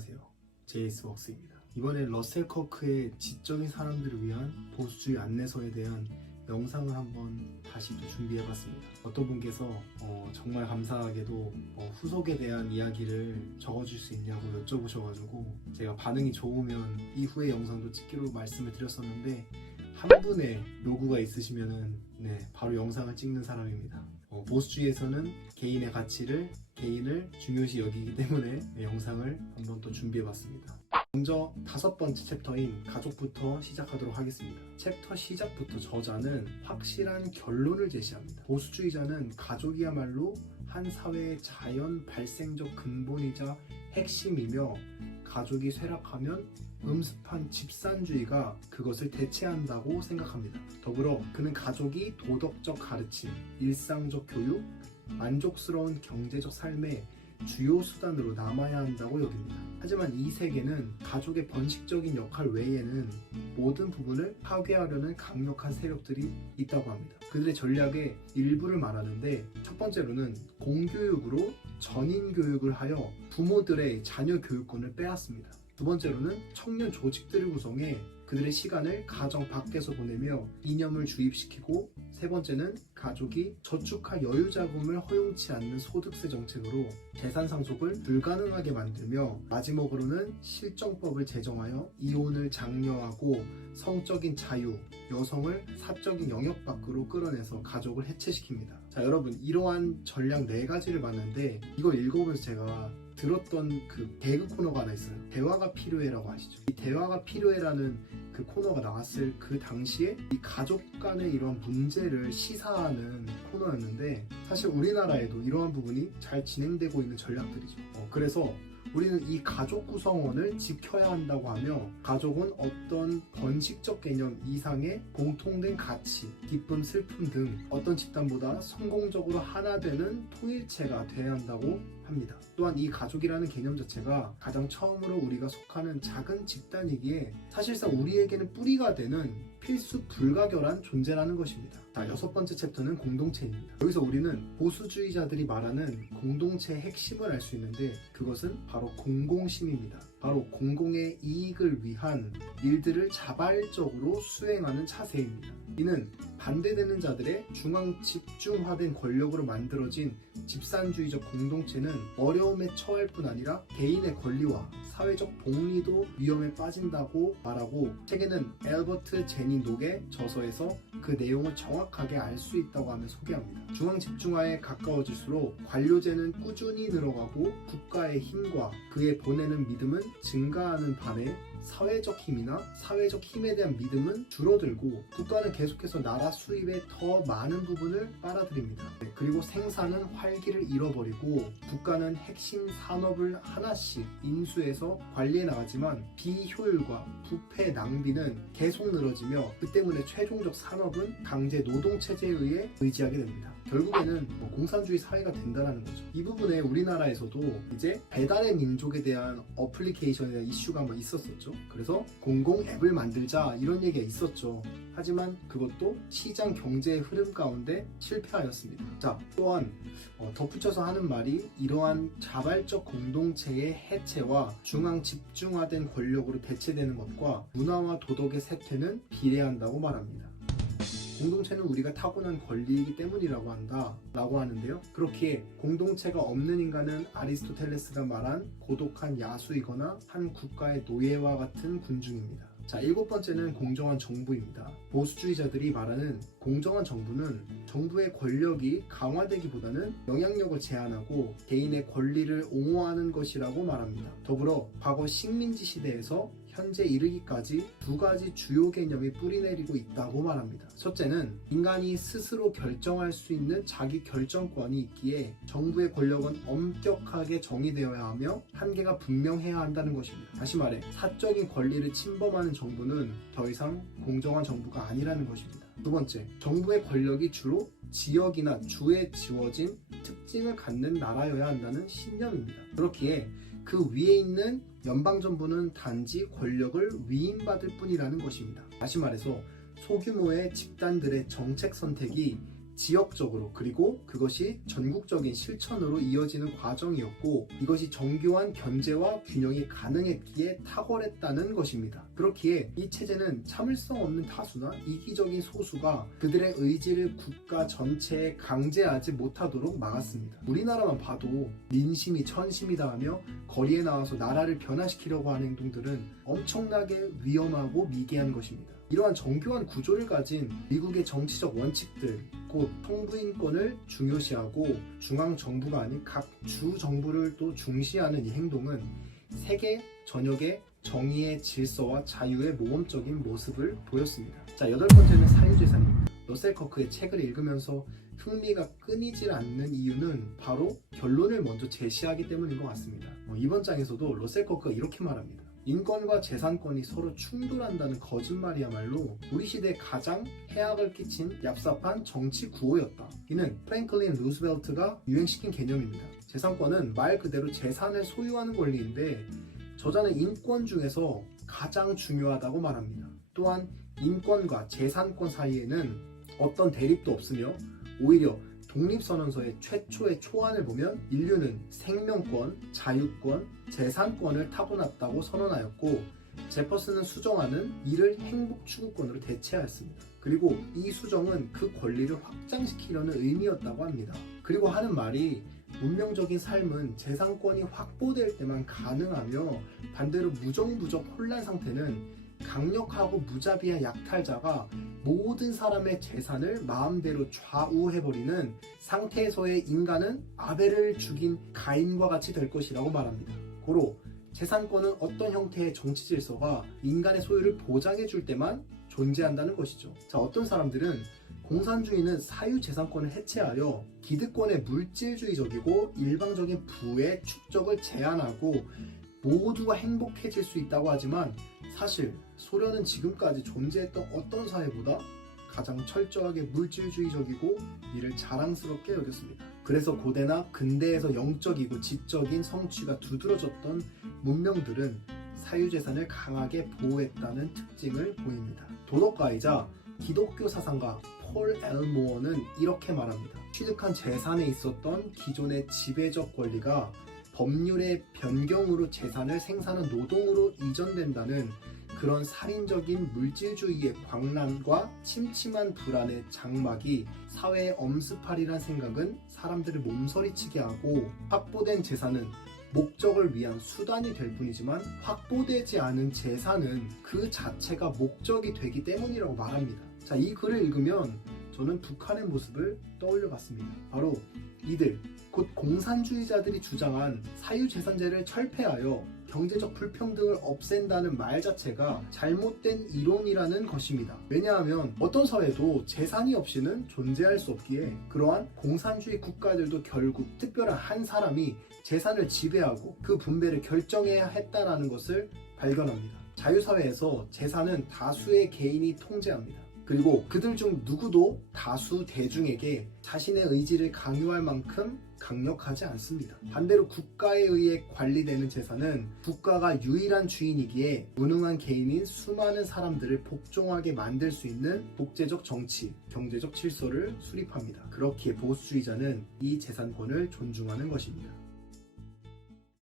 안녕하세요. 제이스웍스입니다. 이번에 러셀 커크의 지적인 사람들을 위한 보수주의 안내서에 대한 영상을 한번 다시 또 준비해봤습니다. 어떤 분께서 정말 감사하게도 후속에 대한 이야기를 적어줄 수 있냐고 여쭤보셔가지고 제가 반응이 좋으면 이후의 영상도 찍기로 말씀을 드렸었는데 한 분의 요구가 있으시면은 바로 영상을 찍는 사람입니다. 보수주의에서는 개인의 가치를 개인을 중요시 여기기 때문에 영상을 한번 또 준비해봤습니다. 먼저 5번째 챕터인 가족부터 시작하도록 하겠습니다. 챕터 시작부터 저자는 확실한 결론을 제시합니다. 보수주의자는 가족이야말로 한 사회의 자연 발생적 근본이자 핵심이며 가족이 쇠락하면 음습한 집산주의가 그것을 대체한다고 생각합니다. 더불어 그는 가족이 도덕적 가르침, 일상적 교육, 만족스러운 경제적 삶의 주요 수단으로 남아야 한다고 여깁니다. 하지만 이 세계는 가족의 번식적인 역할 외에는 모든 부분을 파괴하려는 강력한 세력들이 있다고 합니다. 그들의 전략의 일부를 말하는데 첫 번째로는 공교육으로 전인교육을 하여 부모들의 자녀 교육권을 빼앗습니다. 두 번째로는 청년 조직들을 구성해 그들의 시간을 가정 밖에서 보내며 이념을 주입시키고 세 번째는 가족이 저축할 여유 자금을 허용치 않는 소득세 정책으로 재산 상속을 불가능하게 만들며 마지막으로는 실정법을 제정하여 이혼을 장려하고 성적인 자유, 여성을 사적인 영역 밖으로 끌어내서 가족을 해체시킵니다. 자, 여러분 이러한 전략 4가지를 봤는데 이걸 읽어보면서 제가 들었던 그 개그 코너가 하나 있어요. 대화가 필요해라고 아시죠? 이 대화가 필요해라는 그 코너가 나왔을 그 당시에 이 가족 간의 이러한 문제를 시사하는 코너였는데 사실 우리나라에도 이러한 부분이 잘 진행되고 있는 전략들이죠. 그래서 우리는 이 가족 구성원을 지켜야 한다고 하며 가족은 어떤 번식적 개념 이상의 공통된 가치, 기쁨, 슬픔 등 어떤 집단보다 성공적으로 하나 되는 통일체가 되어야 한다고 합니다. 또한 이 가족이라는 개념 자체가 가장 처음으로 우리가 속하는 작은 집단이기에 사실상 우리에게는 뿌리가 되는 필수 불가결한 존재라는 것입니다. 자, 6번째 챕터는 공동체입니다. 여기서 우리는 보수주의자들이 말하는 공동체의 핵심을 알 수 있는데 그것은 바로 공공심입니다. 바로 공공의 이익을 위한 일들을 자발적으로 수행하는 자세입니다. 이는 반대되는 자들의 중앙 집중화된 권력으로 만들어진 집산주의적 공동체는 어려움에 처할 뿐 아니라 개인의 권리와 사회적 복리도 위험에 빠진다고 말하고 책에는 엘버트 제니 녹의 저서에서 그 내용을 정확하게 알 수 있다고 하며 소개합니다. 중앙 집중화에 가까워질수록 관료제는 꾸준히 늘어가고 국가의 힘과 그에 보내는 믿음은 증가하는 반해 사회적 힘이나 사회적 힘에 대한 믿음은 줄어들고 국가는 계속해서 나라 수입의 더 많은 부분을 빨아들입니다. 그리고 생산은 활기를 잃어버리고 국가는 핵심 산업을 하나씩 인수해서 관리해 나가지만 비효율과 부패 낭비는 계속 늘어지며 그 때문에 최종적 산업은 강제 노동체제에 의해 의지하게 됩니다. 결국에는 공산주의 사회가 된다는 거죠. 이 부분에 우리나라에서도 이제 배달의 민족에 대한 어플리케이션에 대한 이슈가 한번 있었었죠. 그래서 공공 앱을 만들자 이런 얘기가 있었죠. 하지만 그것도 시장 경제의 흐름 가운데 실패하였습니다. 자, 또한 덧붙여서 하는 말이 이러한 자발적 공동체의 해체와 중앙 집중화된 권력으로 대체되는 것과 문화와 도덕의 쇠퇴는 비례한다고 말합니다. 공동체는 우리가 타고난 권리이기 때문이라고 한다라고 하는데요. 그렇기에 공동체가 없는 인간은 아리스토텔레스가 말한 고독한 야수이거나 한 국가의 노예와 같은 군중입니다. 자, 7번째는 공정한 정부입니다. 보수주의자들이 말하는 공정한 정부는 정부의 권력이 강화되기보다는 영향력을 제한하고 개인의 권리를 옹호하는 것이라고 말합니다. 더불어 과거 식민지 시대에서 현재 이르기까지 2가지 주요 개념이 뿌리내리고 있다고 말합니다. 첫째는 인간이 스스로 결정할 수 있는 자기 결정권이 있기에 정부의 권력은 엄격하게 정의되어야 하며 한계가 분명해야 한다는 것입니다. 다시 말해 사적인 권리를 침범하는 정부는 더 이상 공정한 정부가 아니라는 것입니다. 두 번째, 정부의 권력이 주로 지역이나 주에 지워진 특징을 갖는 나라여야 한다는 신념입니다. 그렇기에 그 위에 있는 연방정부는 단지 권력을 위임받을 뿐이라는 것입니다. 다시 말해서 소규모의 집단들의 정책 선택이 지역적으로 그리고 그것이 전국적인 실천으로 이어지는 과정이었고 이것이 정교한 견제와 균형이 가능했기에 탁월했다는 것입니다. 그렇기에 이 체제는 참을성 없는 다수나 이기적인 소수가 그들의 의지를 국가 전체에 강제하지 못하도록 막았습니다. 우리나라만 봐도 민심이 천심이다 하며 거리에 나와서 나라를 변화시키려고 하는 행동들은 엄청나게 위험하고 미개한 것입니다. 이러한 정교한 구조를 가진 미국의 정치적 원칙들, 곧 성부인권을 중요시하고 중앙정부가 아닌 각 주정부를 또 중시하는 이 행동은 세계 전역의 정의의 질서와 자유의 모범적인 모습을 보였습니다. 자, 8번째는 사유재산입니다. 러셀 커크의 책을 읽으면서 흥미가 끊이질 않는 이유는 바로 결론을 먼저 제시하기 때문인 것 같습니다. 이번 장에서도 러셀 커크가 이렇게 말합니다. 인권과 재산권이 서로 충돌한다는 거짓말이야말로 우리 시대에 가장 해악을 끼친 얍삽한 정치 구호였다. 이는 프랭클린 루스벨트가 유행시킨 개념입니다. 재산권은 말 그대로 재산을 소유하는 권리인데 저자는 인권 중에서 가장 중요하다고 말합니다. 또한 인권과 재산권 사이에는 어떤 대립도 없으며 오히려 독립선언서의 최초의 초안을 보면 인류는 생명권, 자유권, 재산권을 타고났다고 선언하였고 제퍼슨은 수정하는 이를 행복추구권으로 대체하였습니다. 그리고 이 수정은 그 권리를 확장시키려는 의미였다고 합니다. 그리고 하는 말이 문명적인 삶은 재산권이 확보될 때만 가능하며 반대로 무정부적 혼란 상태는 강력하고 무자비한 약탈자가 모든 사람의 재산을 마음대로 좌우해버리는 상태에서의 인간은 아벨을 죽인 가인과 같이 될 것이라고 말합니다. 고로 재산권은 어떤 형태의 정치 질서가 인간의 소유를 보장해 줄 때만 존재한다는 것이죠. 자, 어떤 사람들은 공산주의는 사유재산권을 해체하여 기득권의 물질주의적이고 일방적인 부의 축적을 제한하고 모두가 행복해질 수 있다고 하지만 사실 소련은 지금까지 존재했던 어떤 사회보다 가장 철저하게 물질주의적이고 이를 자랑스럽게 여겼습니다. 그래서 고대나 근대에서 영적이고 지적인 성취가 두드러졌던 문명들은 사유재산을 강하게 보호했다는 특징을 보입니다. 도덕가이자 기독교 사상가 폴 엘모어는 이렇게 말합니다. 취득한 재산에 있었던 기존의 지배적 권리가 법률의 변경으로 재산을 생산한 노동으로 이전된다는 그런 살인적인 물질주의의 광란과 침침한 불안의 장막이 사회에 엄습하리란 생각은 사람들을 몸서리치게 하고 확보된 재산은 목적을 위한 수단이 될 뿐이지만 확보되지 않은 재산은 그 자체가 목적이 되기 때문이라고 말합니다. 자, 이 글을 읽으면 저는 북한의 모습을 떠올려 봤습니다. 바로 이들, 곧 공산주의자들이 주장한 사유재산제를 철폐하여 경제적 불평등을 없앤다는 말 자체가 잘못된 이론이라는 것입니다. 왜냐하면 어떤 사회도 재산이 없이는 존재할 수 없기에 그러한 공산주의 국가들도 결국 특별한 한 사람이 재산을 지배하고 그 분배를 결정해야 했다는 것을 발견합니다. 자유사회에서 재산은 다수의 개인이 통제합니다. 그리고 그들 중 누구도 다수 대중에게 자신의 의지를 강요할 만큼 강력하지 않습니다. 반대로 국가에 의해 관리되는 재산은 국가가 유일한 주인이기에 무능한 개인인 수많은 사람들을 복종하게 만들 수 있는 독재적 정치, 경제적 질서를 수립합니다. 그렇기에 보수주의자는 이 재산권을 존중하는 것입니다.